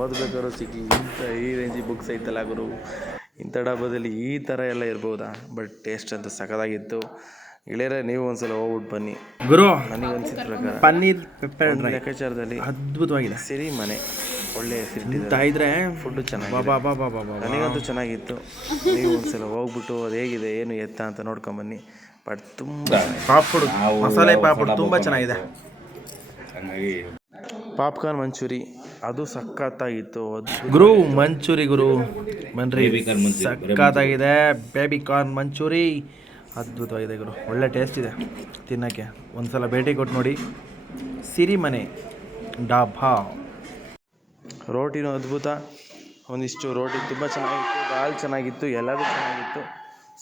ಓದ್ಬೇಕಾದ್ರೂ ಸಿಕ್ಕಿ ಇಂಥ ಈ ರೇಂಜಿಗೆ ಬುಕ್ಸ್ ಐತಲ್ಲ ಗುರು, ಇಂಥ ಡಬ್ಬದಲ್ಲಿ ಈ ಥರ ಎಲ್ಲ ಇರ್ಬೋದಾ? ಬಟ್ ಟೇಸ್ಟ್ ಅಂತೂ ಸಖತ್ತಾಗಿತ್ತು. ಗೆಳೆಯರೆ, ನೀವು ಒಂದ್ಸಲ ಹೋಗ್ಬಿಟ್ಟು ಬನ್ನಿ ಗುರು. ನನಗೆ ಅನ್ಸಿದ ಪ್ರಕಾರ ಪನ್ನೀರ್ ಪೆಪ್ಪರ್ ಡ್ರೈ ಲೆಕ್ಕಾಚಾರದಲ್ಲಿ ಅದ್ಭುತವಾಗಿದೆ. ಸಿರಿ ಮನೆ ಒಳ್ಳೆ ಇದ್ರೆ ಫುಡ್ಡು ಚೆನ್ನಾಗಿದೆ. ನನಗಂತೂ ಚೆನ್ನಾಗಿತ್ತು. ನೀವು ಒಂದ್ಸಲ ಹೋಗ್ಬಿಟ್ಟು ಅದು ಹೇಗಿದೆ ಏನು ಎತ್ತ ಅಂತ ನೋಡ್ಕೊಂಬನ್ನಿ. ಬಟ್ ತುಂಬ ಪಾಪಡ್, ಮಸಾಲೆ ಪಾಪಡ್ ತುಂಬ ಚೆನ್ನಾಗಿದೆ. ಪಾಪ್ಕಾರ್ನ್ ಮಂಚೂರಿ ಅದು ಸಖತ್ತಾಗಿತ್ತು. ಗುರು ಮಂಚೂರಿ ಗುರು ಬನ್ರಿ, ಸಖತ್ತಾಗಿದೆ. ಬೇಬಿ ಕಾರ್ನ್ ಮಂಚೂರಿ ಅದ್ಭುತವಾಗಿದೆ ಗುರು, ಒಳ್ಳೆ ಟೇಸ್ಟ್ ಇದೆ ತಿನ್ನೋಕ್ಕೆ. ಒಂದ್ಸಲ ಭೇಟಿ ಕೊಟ್ಟು ನೋಡಿ. ಸಿರಿಮನೆ ಡಾಬಾ. ರೋಟಿನೂ ಅದ್ಭುತ. ಒಂದಿಷ್ಟು ರೋಟಿ ತುಂಬ ಚೆನ್ನಾಗಿತ್ತು, ದಾಲ್ ಚೆನ್ನಾಗಿತ್ತು, ಎಲ್ಲದೂ ಚೆನ್ನಾಗಿತ್ತು,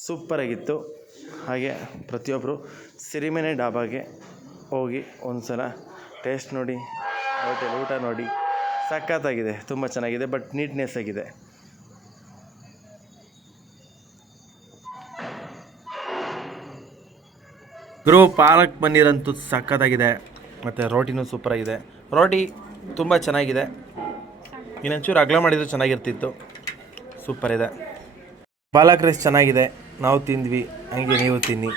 ಸೂಪರಾಗಿತ್ತು. ಹಾಗೆ ಪ್ರತಿಯೊಬ್ಬರು ಸಿರಿಮನೆ ಡಾಬಾಗೆ ಹೋಗಿ ಒಂದ್ಸಲ ಟೇಸ್ಟ್ ನೋಡಿ, ಹೋಟೆಲ್ ಊಟ ನೋಡಿ. ಸಖತ್ತಾಗಿದೆ, ತುಂಬ ಚೆನ್ನಾಗಿದೆ, ಬಟ್ ನೀಟ್ನೆಸ್ ಆಗಿದೆ. ಗುರು ಪಾಲಕ್ ಪನ್ನೀರ್ ಅಂತೂ ಸಖತ್ತಾಗಿದೆ, ಮತ್ತು ರೋಟಿನೂ ಸೂಪರಾಗಿದೆ. ರೋಟಿ ತುಂಬ ಚೆನ್ನಾಗಿದೆ, ಇನ್ನೊಂಚೂರು ಅಗಲ ಮಾಡಿದರೂ ಚೆನ್ನಾಗಿರ್ತಿತ್ತು. ಸೂಪರ್ ಇದೆ. ಪಾಲಕ್ ರೈಸ್ ಚೆನ್ನಾಗಿದೆ, ನಾವು ತಿಂದ್ವಿ, ಹಂಗೆ ನೀವು ತಿನ್ನಿ.